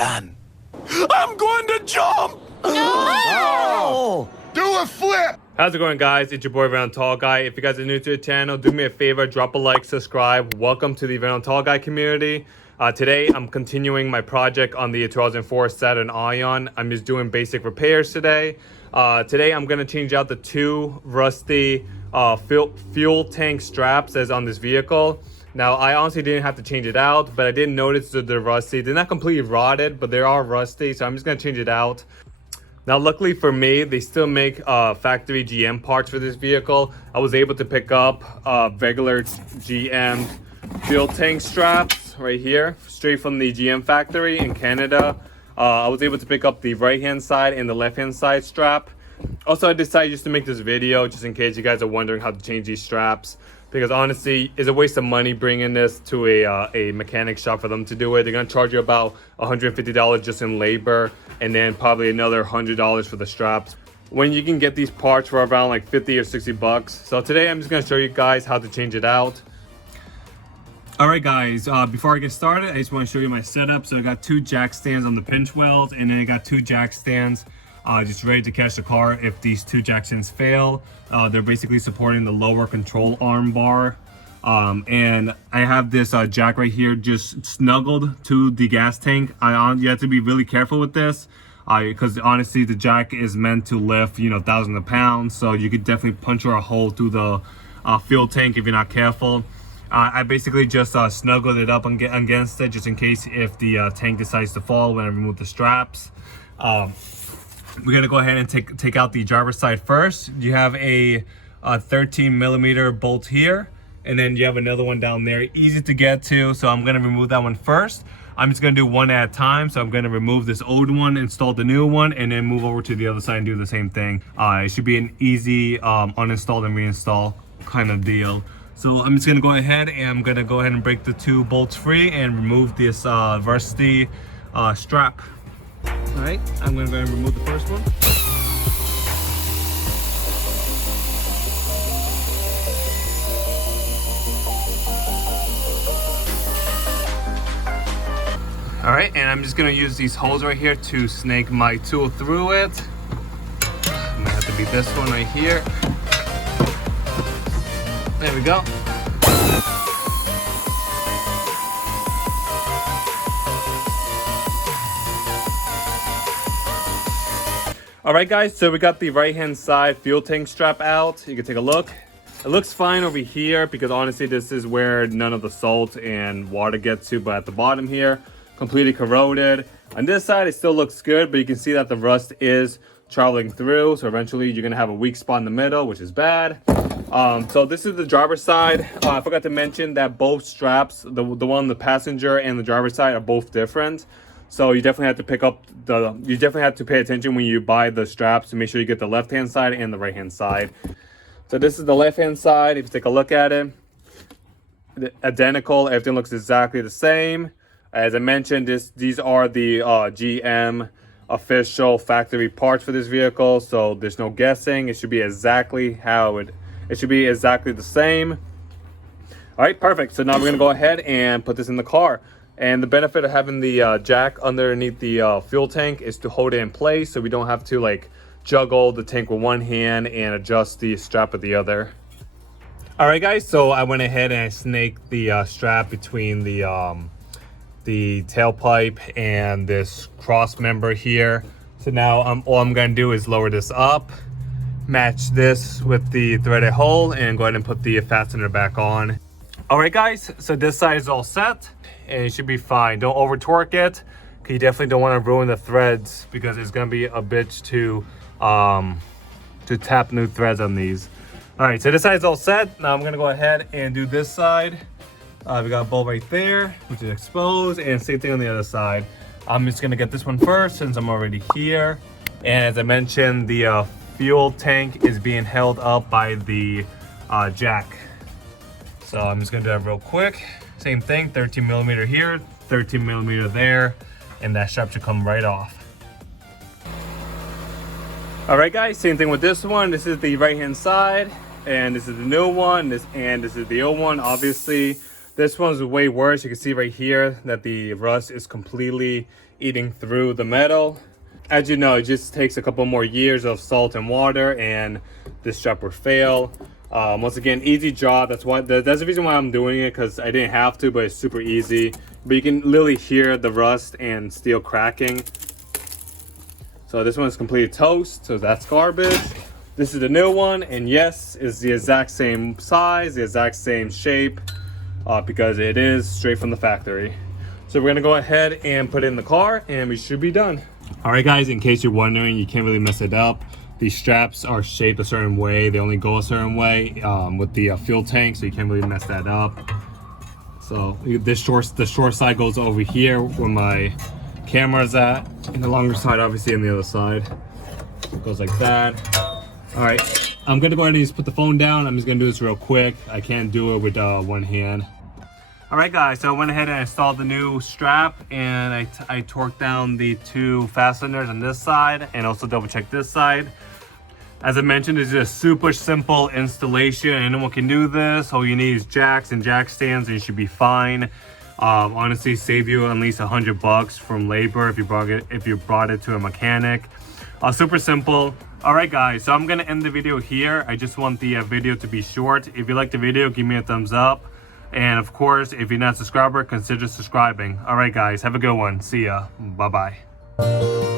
plan. I'm going to jump! No! Do a flip! How's it going, guys? It's your boy Random Tall Guy. If you guys are new to the channel, do me a favor, drop a like, subscribe. Welcome to the Random Tall Guy community. Today I'm continuing my project on the 2004 Saturn Ion. I'm just doing basic repairs today. Today I'm gonna change out the two rusty fuel tank straps that's on this vehicle. Now, I honestly didn't have to change it out, but I did notice that they're rusty. They're not completely rotted, but they are rusty, so I'm just gonna change it out. Now, luckily for me, they still make factory GM parts for this vehicle. I was able to pick up regular GM fuel tank straps right here, straight from the GM factory in Canada. I was able to pick up the right-hand side and the left-hand side strap. Also, I decided just to make this video, just in case you guys are wondering how to change these straps. Because honestly, it's a waste of money bringing this to a mechanic shop for them to do it. They're gonna charge you about $150 just in labor, and then probably another $100 for the straps, when you can get these parts for around like 50 or 60 bucks. So today I'm just gonna show you guys how to change it out. All right, guys, before I get started, I just want to show you my setup. So I got two jack stands on the pinch welds, and then I got two jack stands just ready to catch the car if these two jack stands fail. They're basically supporting the lower control arm bar. And I have this jack right here just snuggled to the gas tank. You have to be really careful with this because honestly the jack is meant to lift, you know, thousands of pounds. So you could definitely puncture a hole through the fuel tank if you're not careful. I basically just snuggled it up against it just in case if the tank decides to fall when I remove the straps. We're gonna go ahead and take out the driver's side first. You have a 13 millimeter bolt here, and then you have another one down there, easy to get to. So I'm gonna remove that one first. I'm just gonna do one at a time. So I'm gonna remove this old one, install the new one, and then move over to the other side and do the same thing. It should be an easy uninstall and reinstall kind of deal. So I'm just gonna go ahead and break the two bolts free and remove this rusty strap. All right, I'm gonna go ahead and remove the first one. All right, and I'm just gonna use these holes right here to snake my tool through it. I'm gonna have to be this one right here. There we go. All right, guys, so we got the right-hand side fuel tank strap out. You can take a look. It looks fine over here because honestly, this is where none of the salt and water gets to, but at the bottom here, completely corroded. On this side, it still looks good, but you can see that the rust is traveling through. So eventually you're gonna have a weak spot in the middle, which is bad. So this is the driver's side. I forgot to mention that both straps, the one on the passenger and the driver's side, are both different. So you definitely have to you definitely have to pay attention when you buy the straps to make sure you get the left-hand side and the right-hand side. So this is the left-hand side. If you take a look at it, identical, everything looks exactly the same. As I mentioned, these are the GM official factory parts for this vehicle, so there's no guessing. It should be exactly it should be exactly the same. All right, perfect. So now we're gonna go ahead and put this in the car. And the benefit of having the jack underneath the fuel tank is to hold it in place, so we don't have to like juggle the tank with one hand and adjust the strap with the other. All right, guys, so I went ahead and I snaked the strap between the tailpipe and this cross member here. So now all I'm gonna do is lower this up, match this with the threaded hole, and go ahead and put the fastener back on. All right, guys, so this side is all set and it should be fine. Don't over torque it, because you definitely don't want to ruin the threads, because it's gonna be a bitch to tap new threads on these. All right, so this side is all set. Now I'm gonna go ahead and do this side. We got a bolt right there, which is exposed, and same thing on the other side. I'm just gonna get this one first since I'm already here. And as I mentioned, the fuel tank is being held up by the jack. So I'm just gonna do that real quick. Same thing, 13 millimeter here, 13 millimeter there, and that strap should come right off. All right, guys, same thing with this one. This is the right-hand side, and this is the new one, and this is the old one, obviously. This one's way worse. You can see right here that the rust is completely eating through the metal. As you know, it just takes a couple more years of salt and water and this strap will fail. Once again, easy job. That's the reason why I'm doing it, because I didn't have to, but it's super easy. But you can literally hear the rust and steel cracking. So this one is completely toast, so that's garbage. This is the new one, and yes, it's the exact same size, the exact same shape, because it is straight from the factory. So we're gonna go ahead and put it in the car, and we should be done. All right, guys, in case you're wondering, you can't really mess it up. These straps are shaped a certain way. They only go a certain way with the fuel tank, so you can't really mess that up. So the short side goes over here where my camera's at, and the longer side obviously on the other side. It goes like that. All right, I'm gonna go ahead and just put the phone down. I'm just gonna do this real quick. I can't do it with one hand. All right, guys, so I went ahead and installed the new strap, and I torqued down the 2 fasteners on this side and also double checked this side. As I mentioned, it's just super simple installation. Anyone can do this. All you need is jacks and jack stands, and you should be fine. Honestly, save you at least $100 from labor if you brought it to a mechanic. Super simple. All right, guys, so I'm gonna end the video here. I just want the video to be short. If you like the video, give me a thumbs up. And of course, if you're not a subscriber, consider subscribing. All right, guys, have a good one. See ya. Bye-bye.